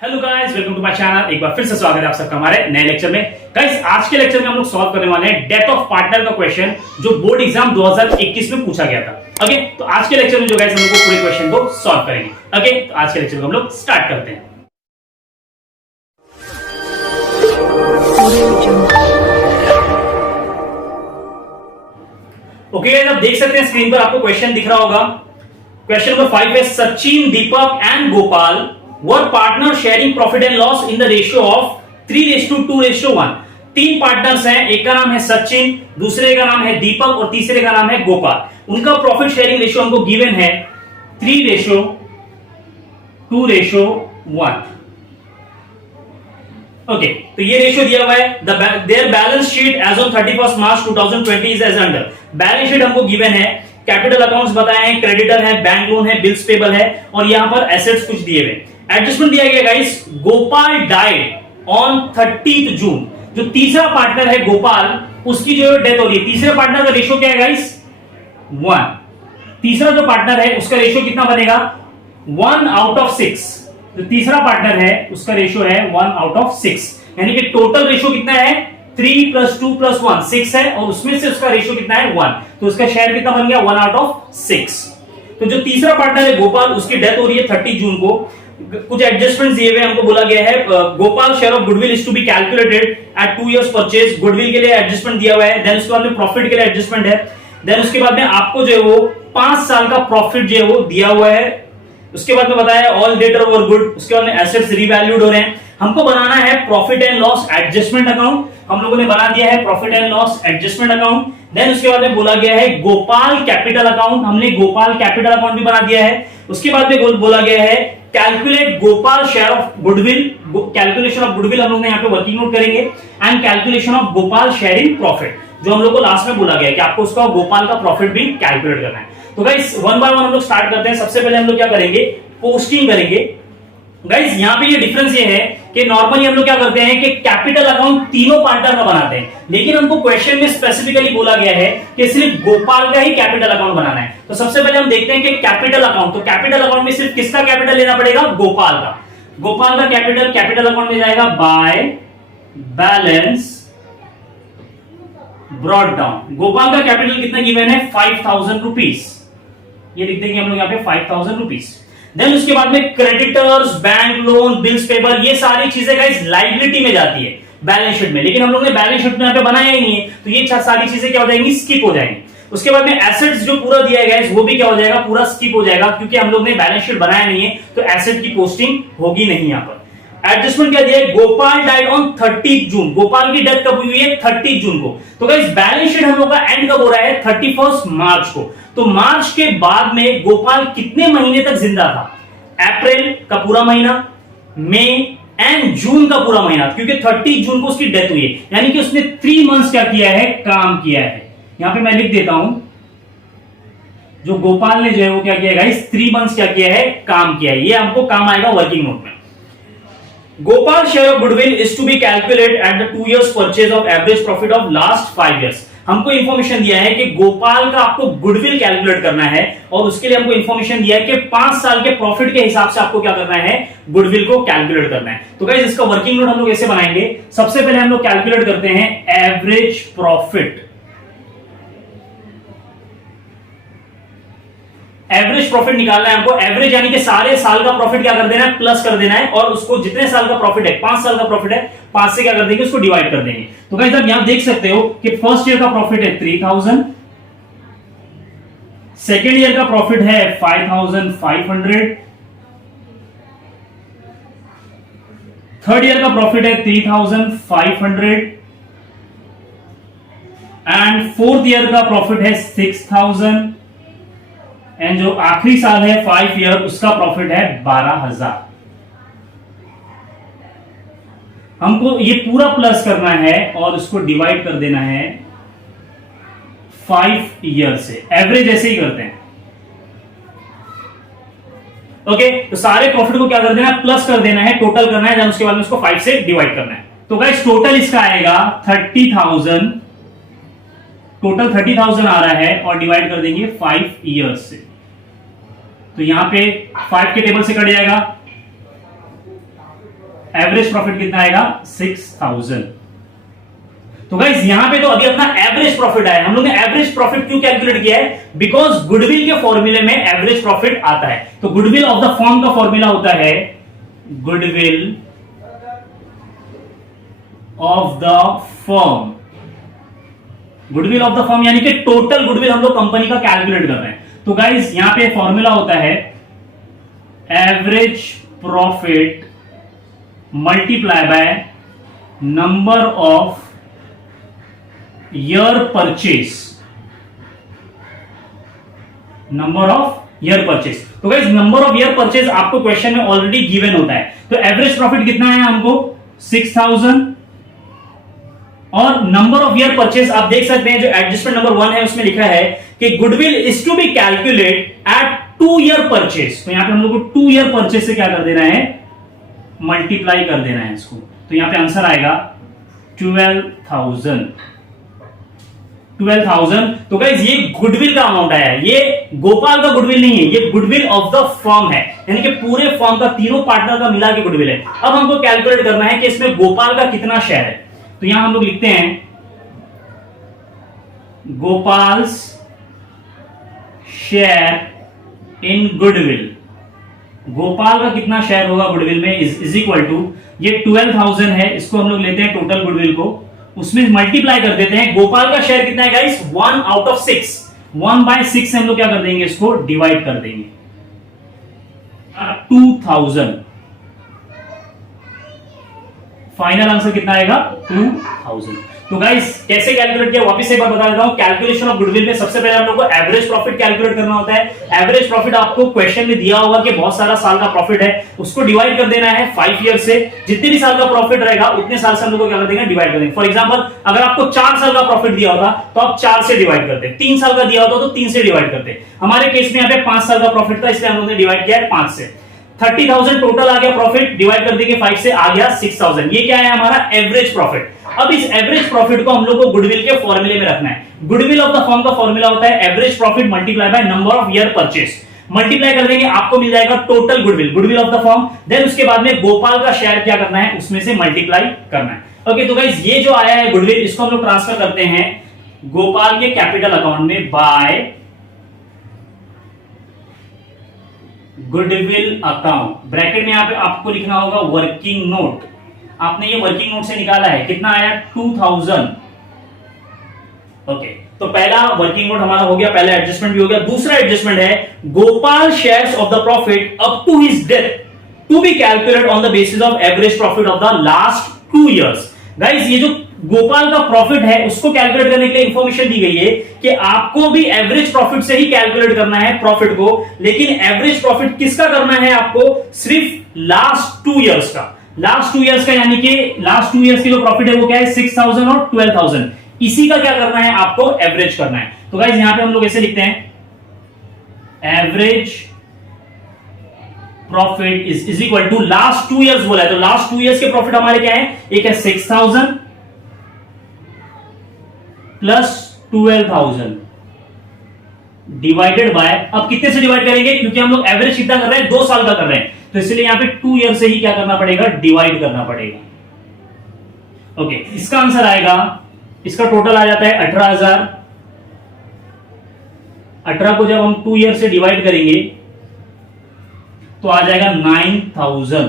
Hello guys, welcome to my channel. एक बार फिर से स्वागत है आप सबका हमारे नए लेक्चर में। गाइस, आज के लेक्चर में हम लोग सॉल्व करने वाले हैं डेथ ऑफ पार्टनर का क्वेश्चन जो बोर्ड एग्जाम 2021 में पूछा गया था। ओके, तो आज के लेक्चर में जो गाइस हम लोग पूरे क्वेश्चन को सॉल्व करेंगे। ओके, तो आज के लेक्चर को हम लोग स्टार्ट करते हैं। ओके, आप देख सकते हैं स्क्रीन पर आपको क्वेश्चन दिख रहा होगा। क्वेश्चन नंबर 5 है Sachin, Deepak and Gopal were partner sharing profit and loss in the ratio of 3:2:1। तीन पार्टनर्स हैं, एक का नाम है सचिन, दूसरे का नाम है दीपक और तीसरे का नाम है गोपाल। उनका प्रॉफिट शेयरिंग रेशियो हमको गिवन है 3:2:1। ओके, तो ये रेशियो दिया हुआ है। Their balance sheet as on 31 March 2020 is as under. Balance sheet हमको गिवन है, कैपिटल अकाउंट्स बताए हैं, क्रेडिटर है, बैंक लोन है, बिल्स पेबल है और यहां पर एसेट्स कुछ दिए हुए। एडजस्टमेंट दिया गया गाइस, गोपाल डाइड ऑन 30 जून। जो तीसरा पार्टनर है गोपाल, उसकी जो डेथ हो रही है। तीसरे पार्टनर का रेशियो क्या है गाइस? 1। तीसरा जो पार्टनर है उसका रेशियो कितना बनेगा? 1/6। जो तीसरा पार्टनर है उसका रेशियो है 1/6, यानी कि टोटल रेशियो कितना है? 3 + 2 + 1 6 है और उसमें से उसका रेशियो कितना है? 1। तो उसका शेयर कितना बन गया? 1/6। तो जो तीसरा पार्टनर है गोपाल, उसकी डेथ हो रही है 30 जून को। कुछ एडजस्टमेंट दिए हुए हमको बोला गया है, Gopal share of goodwill is to be calculated at 2 years purchase. Goodwill के लिए एडजस्टमेंट दिया हुआ है। देन उसके बाद में प्रॉफिट के लिए एडजस्टमेंट है। देन उसके बाद में आपको जो है वो 5 साल का प्रॉफिट जो है वो दिया हुआ है। उसके बाद में बताया ऑल डेटर वर गुड। उसके बाद में एसेट्स रीवैल्यूड हो रहे हैं। हमको बनाना है profit and loss adjustment account. हम लोगों ने बना दिया है profit and loss adjustment account. Then उसके बाद में बोला गया है गोपाल कैपिटल अकाउंट। हमने गोपाल कैपिटल अकाउंट भी बना दिया है। उसके बाद में बोला गया है calculate Gopal share of goodwill. Calculation of goodwill हम लोग यहाँ पे वर्किंग नोट करेंगे and calculation of Gopal sharing profit, जो हम लोग को लास्ट में बोला गया है कि आपको उसका गोपाल का प्रॉफिट भी कैलकुलेट करना है। तो गाइस, वन बाय वन हम लोग स्टार्ट करते हैं। सबसे पहले हम लोग क्या करेंगे? पोस्टिंग करेंगे। गाइस, यहां पे ये डिफरेंस ये है कि नॉर्मली हम लोग क्या करते हैं कि कैपिटल अकाउंट तीनों पार्टनर का बनाते हैं, लेकिन हमको क्वेश्चन में स्पेसिफिकली बोला गया है कि सिर्फ गोपाल का ही कैपिटल अकाउंट बनाना है। तो सबसे पहले हम देखते हैं कि कैपिटल अकाउंट, तो कैपिटल अकाउंट में सिर्फ किसका कैपिटल लेना पड़ेगा? गोपाल का। गोपाल का कैपिटल अकाउंट में जाएगा by balance brought down. Gopal का कैपिटल कितना गिवन है? 5000 रुपीज। ये लिख देंगे हम लोग यहाँ पे 5000 रुपीज। देन उसके बाद में creditors, bank loan, bills payable, ये सारी चीजें गाइस लायबिलिटी में जाती है बैलेंस शीट में, लेकिन हम लोग ने बैलेंस शीट में यहाँ पे बनाया ही नहीं है, तो ये सारी चीजें क्या हो जाएंगी? स्किप हो जाएंगी। उसके बाद में एसेट्स जो पूरा दिया है गाइस, वो भी क्या हो जाएगा? पूरा स्किप हो जाएगा, क्योंकि हम लोग ने बैलेंस शीट बनाया नहीं है, तो एसेट की पोस्टिंग होगी नहीं यहाँ पर। एडजस्टमेंट क्या दिया है? गोपाल डाइड ऑन 30 जून। गोपाल की डेथ कब हुई है? 30 जून को। तो गाइस, बैलेंस शीट हम लोग का एंड कब हो रहा है? 31 मार्च को। तो मार्च के बाद में गोपाल कितने महीने तक जिंदा था? अप्रैल का पूरा महीना, मई एंड जून का पूरा महीना, क्योंकि 30 जून को उसकी डेथ हुई है, यानी कि उसने 3 मंथ्स क्या किया है? काम किया है। यहां पे मैं लिख देता हूं, जो गोपाल ने जो है वो क्या किया गाइस? 3 मंथ्स क्या किया है? काम किया है। ये हमको काम आएगा वर्किंग नोट में। Gopal share of goodwill is to be calculate at the 2 years purchase of average profit of last 5 years। हमको इंफॉर्मेशन दिया है कि गोपाल का आपको गुडविल कैलकुलेट करना है और उसके लिए हमको इंफॉर्मेशन दिया है कि 5 साल के प्रॉफिट के हिसाब से आपको क्या करना है? गुडविल को कैलकुलेट करना है। तो गाइस, इसका वर्किंग नोट हम लोग ऐसे बनाएंगे। सबसे पहले हम लोग कैलकुलेट करते हैं एवरेज प्रॉफिट। एवरेज प्रॉफिट निकालना है हमको। एवरेज यानी कि सारे साल का प्रॉफिट क्या कर देना है? प्लस कर देना है, और उसको जितने साल का प्रॉफिट है, 5 साल का प्रॉफिट है, 5 से क्या कर देंगे? उसको डिवाइड कर देंगे। तो गाइस, आप यहां देख सकते हो कि फर्स्ट ईयर का प्रॉफिट है 3000, सेकेंड ईयर का प्रॉफिट है 5500, थर्ड ईयर का प्रॉफिट है 3500 एंड फोर्थ ईयर का प्रॉफिट है 6000 एंड जो आखिरी साल है 5 ईयर, उसका प्रॉफिट है 12000। हमको ये पूरा प्लस करना है और उसको डिवाइड कर देना है 5 ईयर से। एवरेज ऐसे ही करते हैं। ओके, तो सारे प्रॉफिट को क्या कर देना है? प्लस कर देना है, टोटल करना है, जब उसके बाद में उसको 5 से डिवाइड करना है। तो गाइस, टोटल इसका आएगा 30,000। टोटल 30,000 आ रहा है और डिवाइड कर देंगे 5 ईयर्स से। तो यहां पे 5 के टेबल से कट जाएगा, एवरेज प्रॉफिट कितना आएगा 6000। तो गाइस यहां पे तो अभी अपना एवरेज प्रॉफिट आया। हम लोग ने एवरेज प्रॉफिट क्यों कैलकुलेट किया है? बिकॉज गुडविल के फॉर्मूले में एवरेज प्रॉफिट आता है। तो गुडविल ऑफ द फर्म का फॉर्मूला होता है goodwill of the firm. Goodwill of the firm यानी कि टोटल गुडविल हम लोग कंपनी का कैलकुलेट कर रहे हैं। तो गाइस यहां पे फॉर्मूला होता है average profit multiply by number of year purchase. Number of year purchase. तो guys number of year purchase आपको क्वेश्चन में ऑलरेडी गिवन होता है। तो एवरेज प्रॉफिट कितना है हमको 6000 और नंबर ऑफ ईयर परचेज आप देख सकते हैं जो एडजस्टमेंट नंबर 1 है उसमें लिखा है कि goodwill is to be calculate at 2 year purchase. तो यहां पे हम लोग को 2 ईयर परचेज से क्या कर देना है? मल्टीप्लाई कर देना है इसको। तो यहां पे आंसर आएगा 12,000। तो गाइस ये गुडविल का अमाउंट आया है, ये गोपाल का गुडविल नहीं है, ये गुडविल ऑफ द फर्म है, यानी कि पूरे फर्म का तीनों पार्टनर का मिला के गुडविल है। अब हमको कैलकुलेट करना है कि इसमें गोपाल का कितना शेयर है। तो यहां हम लोग लिखते हैं गोपाल्स शेयर इन गुडविल। गोपाल का कितना शेयर होगा गुडविल में इज इक्वल टू, ये 12,000 है, इसको हम लोग लेते हैं टोटल गुडविल को, उसमें मल्टीप्लाई कर देते हैं। गोपाल का शेयर कितना है गाइस? 1 out of 6। 1/6 से हम लोग क्या कर देंगे? इसको डिवाइड कर देंगे। 2000। फाइनल आंसर कितना आएगा? 2000। तो गाइस कैसे कैलकुलेट किया वापस एक बार बता देता हूं। कैलकुलेशन ऑफ गुडविल में सबसे पहले हम लोग को एवरेज प्रॉफिट कैलकुलेट करना होता है। एवरेज प्रॉफिट आपको क्वेश्चन में दिया होगा कि बहुत सारा साल का प्रॉफिट है, उसको डिवाइड कर देना है 5 ईयर से। जितने भी साल का प्रॉफिट रहेगा उतने साल से हम लोग को क्या कर देंगे? डिवाइड कर देंगे। फॉर एग्जांपल अगर आपको 4 साल का प्रॉफिट दिया होता तो आप 4 से डिवाइड करते, 3 साल का दिया होता तो 3 से डिवाइड करते। हमारे केस में यहाँ पे 5 साल का प्रॉफिट था, इसलिए हम लोगों ने डिवाइड किया है 5 से। 30,000 टोटल आ गया प्रॉफिट, डिवाइड कर देंगे 5 से, आ गया 6,000। ये क्या है? हमारा एवरेज प्रॉफिट। अब इस एवरेज प्रॉफिट को हम लोग को गुडविल के फॉर्मूले में रखना है। गुडविल ऑफ द फर्म का फॉर्मूला होता है average profit multiply by number of year purchase. Multiply कर देंगे, आपको मिल जाएगा total goodwill, goodwill of the firm. Then उसके बाद में गोपाल का शेयर क्या करना है? उसमें से मल्टीप्लाई करना है। ओके, तो गाइस ये जो आया है गुडविल, इसको हम लोग ट्रांसफर करते हैं गोपाल के कैपिटल अकाउंट में बाय गुडविल अकाउंट। ब्रैकेट में यहां पे आपको लिखना होगा वर्किंग नोट। आपने ये वर्किंग नोट से निकाला है, कितना आया? 2000। ओके, तो पहला वर्किंग नोट हमारा हो गया, पहला एडजस्टमेंट भी हो गया। दूसरा एडजस्टमेंट है Gopal shares of the profit up to his death to be calculate on the basis of average profit of the last 2 years. Guys ये जो गोपाल का प्रॉफिट है उसको कैलकुलेट करने के लिए इंफॉर्मेशन दी गई है कि आपको भी एवरेज प्रॉफिट से ही कैलकुलेट करना है प्रॉफिट को, लेकिन एवरेज प्रॉफिट किसका करना है आपको? सिर्फ लास्ट 2 इयर्स का। लास्ट 2 इयर्स का यानी कि लास्ट 2 इयर्स की जो प्रॉफिट है वो क्या है? 6,000 और 12,000। इसी का क्या करना है? आपको एवरेज करना है। तो गाइस यहां पे हम लोग ऐसे लिखते हैं average profit is equal to last 2 years बोला है, तो लास्ट 2 इयर्स के प्रॉफिट हमारे क्या है? एक है 6,000 प्लस 12,000 डिवाइडेड बाय, अब कितने से डिवाइड करेंगे? क्योंकि हम लोग एवरेज कितना कर रहे हैं? 2 साल का कर रहे हैं, तो इसलिए यहां पे 2 ईयर से ही क्या करना पड़ेगा? डिवाइड करना पड़ेगा। ओके, इसका आंसर आएगा, इसका टोटल आ जाता है 18,000। 18 को जब हम 2 ईयर से डिवाइड करेंगे तो आ जाएगा 9,000।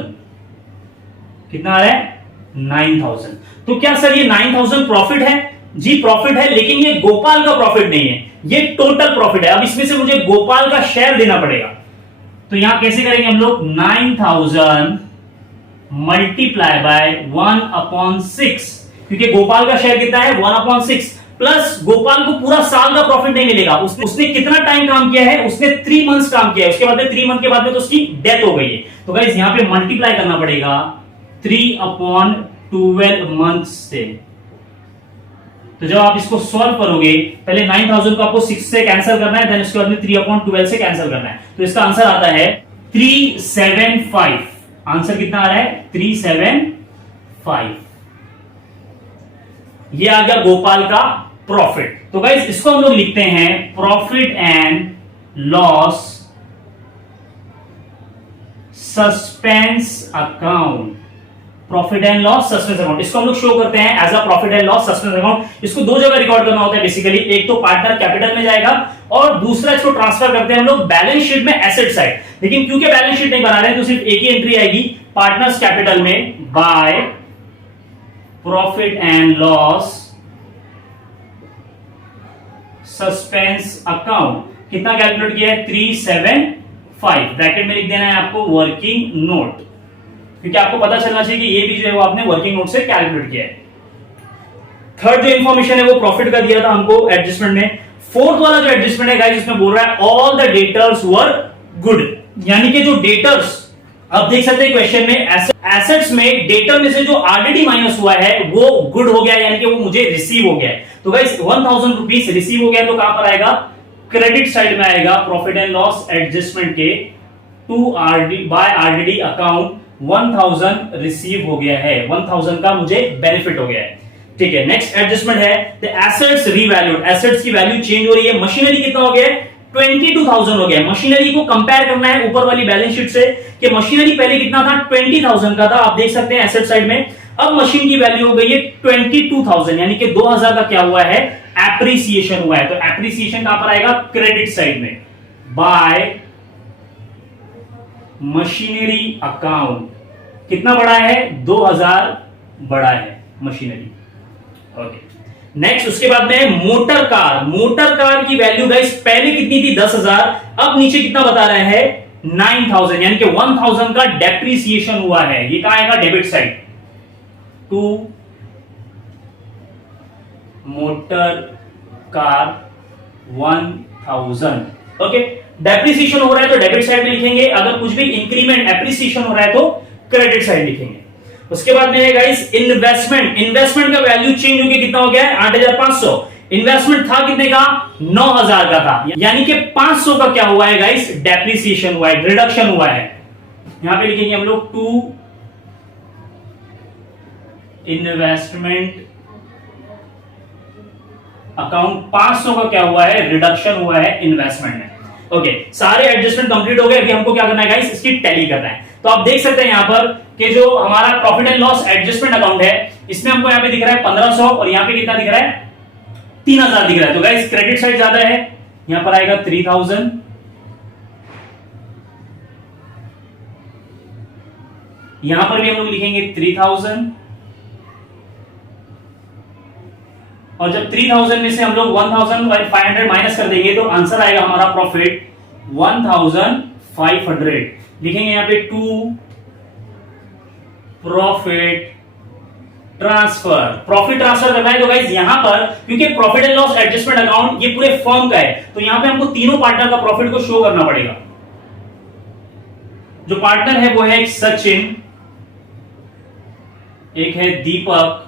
कितना आ रहा है? 9,000। तो क्या सर ये 9,000 प्रॉफिट है? जी प्रॉफिट है, लेकिन ये गोपाल का प्रॉफिट नहीं है, ये टोटल प्रॉफिट है। अब इसमें से मुझे गोपाल का शेयर देना पड़ेगा, तो यहां कैसे करेंगे हम लोग? 9,000 मल्टीप्लाई बाय 1/6, क्योंकि गोपाल का शेयर कितना है? 1/6, प्लस गोपाल को पूरा साल का प्रॉफिट नहीं मिलेगा। उसने कितना टाइम काम किया है? उसने 3 मंथ्स काम किया है, उसके बाद में 3 मंथ के बाद में तो उसकी डेथ हो गई है। तो गाइस यहां पे मल्टीप्लाई करना पड़ेगा 3/12 मंथ्स से। तो जब आप इसको सॉल्व करोगे, पहले 9,000 को आपको 6 से कैंसिल करना है, देन उसके बाद में 3/12 से कैंसिल करना है, तो इसका आंसर आता है 375। आंसर कितना आ रहा है? 375। ये आ गया गोपाल का प्रॉफिट। तो गाइस इसको हम लोग लिखते हैं profit and loss suspense account. Profit and loss suspense account, इसको हम लोग शो करते हैं as a profit and loss suspense account. इसको दो जगह रिकॉर्ड करना होता है बेसिकली, एक तो पार्टनर कैपिटल में जाएगा और दूसरा इसको ट्रांसफर करते हैं हम लोग बैलेंस शीट में एसेट साइड। लेकिन क्योंकि बैलेंस शीट नहीं बना रहे हैं तो सिर्फ एक ही एंट्री आएगी पार्टनर्स कैपिटल में by profit and loss suspense account. कितना कैलकुलेट किया है 375, ब्रैकेट में लिख देना है आपको वर्किंग नोट, क्योंकि आपको पता चलना चाहिए कि ये भी जो है वो आपने वर्किंग नोट से कैलकुलेट किया है। थर्ड जो इंफॉर्मेशन है वो प्रॉफिट का दिया था हमको एडजस्टमेंट में। फोर्थ वाला जो एडजस्टमेंट है गाइस इसमें बोल रहा है all the debtors were good, यानी कि जो डेटर्स, अब देख सकते हैं क्वेश्चन में एसेट्स में डेटर में से जो ऑलरेडी माइनस हुआ है वो गुड हो गया, यानी कि वो मुझे रिसीव हो गया है। तो गाइस 1000 रुपीज रिसीव हो गया तो कहां पर आएगा, क्रेडिट साइड में आएगा प्रॉफिट एंड लॉस एडजस्टमेंट के to RD by RDD account 1000 receive हो गया है, 1000 का मुझे बेनिफिट हो गया है। ठीक है, नेक्स्ट एडजस्टमेंट है द एसेट्स रीवैल्यूड, एसेट्स की वैल्यू चेंज हो रही है। मशीनरी कितना हो गया है 22,000 हो गया। मशीनरी को कंपेयर करना है ऊपर वाली बैलेंस शीट से कि मशीनरी पहले कितना था 20,000 का था, आप देख सकते हैं एसेट साइड में। अब मशीन की वैल्यू हो गई है 22,000, यानी कि 2000 का क्या हुआ है, एप्रिसिएशन हुआ है। तो एप्रिसिएशन कहां पर आएगा, क्रेडिट साइड में बाय मशीनरी अकाउंट। कितना बढ़ा है 2000 बढ़ा है मशीनरी। ओके, नेक्स्ट उसके बाद में मोटर कार। मोटर कार की वैल्यू गाइस पहले कितनी थी 10,000, अब नीचे कितना बता रहा है 9,000, यानी कि 1000 का डेप्रिसिएशन हुआ है। ये कहां आएगा, debit side to motor car 1000। Okay, depreciation हो रहा है तो डेबिट साइड में लिखेंगे, अगर कुछ भी इंक्रीमेंट एप्रिसिएशन हो रहा है तो क्रेडिट साइड लिखेंगे। उसके बाद में है गाइस इन्वेस्टमेंट। इन्वेस्टमेंट का वैल्यू चेंज होकर कितना हो गया है 8,500। इन्वेस्टमेंट था कितने का 9,000 का था, यानी कि 500 का क्या हुआ है गाइस, डेप्रिसिएशन हुआ है, रिडक्शन हुआ है। यहां पे लिखेंगे हम लोग टू इन्वेस्टमेंट अकाउंट 500 का क्या हुआ है, रिडक्शन हुआ है इन्वेस्टमेंट में। ओके, सारे एडजस्टमेंट कंप्लीट हो गए। अभी हमको क्या करना है गाइस, इसकी टैली करना है। तो आप देख सकते हैं यहां पर कि जो हमारा profit and loss adjustment account है इसमें हमको यहां पे दिख रहा है 1500 और यहां पे कितना दिख रहा है 3000 दिख रहा है। तो गाइस क्रेडिट साइड ज्यादा है, यहां पर आएगा 3000, यहां पर भी हम लोग लिखेंगे 3000, और जब 3000 में से हम लोग 1500 माइनस कर देंगे तो आंसर आएगा हमारा प्रॉफिट 1500। लिखेंगे यहां पे to profit transfer. Profit transfer करना है तो गाइस यहां पर क्योंकि profit and loss adjustment account ये पूरे फर्म का है तो यहां पे हमको तीनों पार्टनर का प्रॉफिट को शो करना पड़ेगा। जो पार्टनर है वो है एक सचिन, एक है दीपक,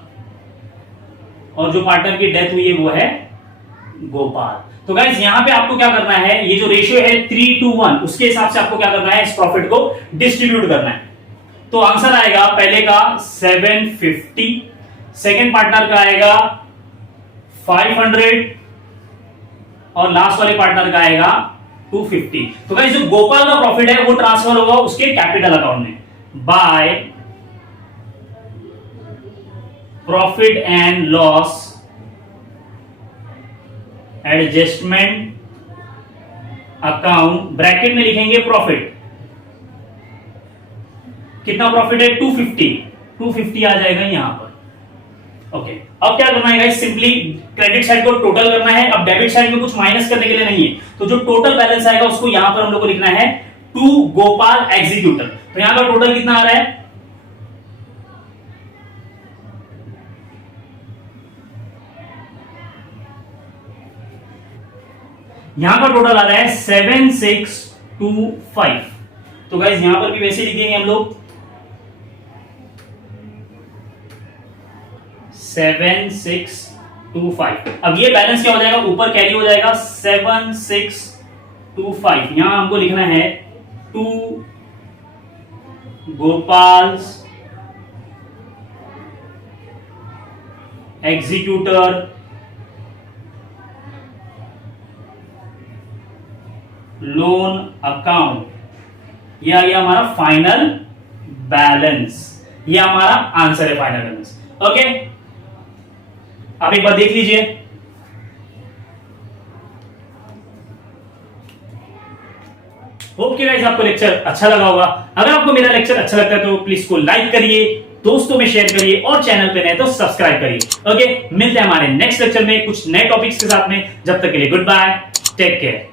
और जो पार्टनर की डेथ हुई है वो है गोपाल। तो गाइस यहां पे आपको क्या करना है, ये जो रेशियो है 3:1 उसके हिसाब से आपको क्या करना है, इस प्रॉफिट को डिस्ट्रीब्यूट करना है। तो आंसर आएगा पहले का 750, सेकेंड पार्टनर का आएगा 500 और लास्ट वाले पार्टनर का आएगा 250। तो गाइस जो गोपाल का प्रॉफिट है वो ट्रांसफर होगा उसके कैपिटल अकाउंट में by profit and loss adjustment account, bracket में लिखेंगे प्रॉफिट। कितना प्रॉफिट है 250 आ जाएगा यहां पर। ओके, अब क्या करना है गाइस, सिंपली क्रेडिट साइड को टोटल करना है। अब डेबिट साइड में कुछ माइनस करने के लिए नहीं है, तो जो टोटल बैलेंस आएगा उसको यहां पर हम लोग को लिखना है टू गोपाल एग्जीक्यूटर। तो यहां का टोटल कितना आ रहा है, यहां का टोटल आ रहा है 7625। तो गाइस यहां पर भी वैसे लिखेंगे हम लोग 7625। अब ये बैलेंस क्या हो जाएगा, ऊपर कैरी हो जाएगा 7625। यहां हमको लिखना है to Gopal's executor loan account. यह आ गया हमारा फाइनल बैलेंस। ये हमारा आंसर है फाइनल बैलेंस। ओके, आप एक बार देख लीजिए। होप कि गाइस आपको लेक्चर अच्छा लगा होगा। अगर आपको मेरा लेक्चर अच्छा लगता है तो प्लीज इसको लाइक करिए, दोस्तों में शेयर करिए और चैनल पे नए तो सब्सक्राइब करिए। ओके, मिलते हैं हमारे नेक्स्ट लेक्चर में कुछ नए टॉपिक्स के साथ में। जब तक के लिए गुड बाय, टेक केयर।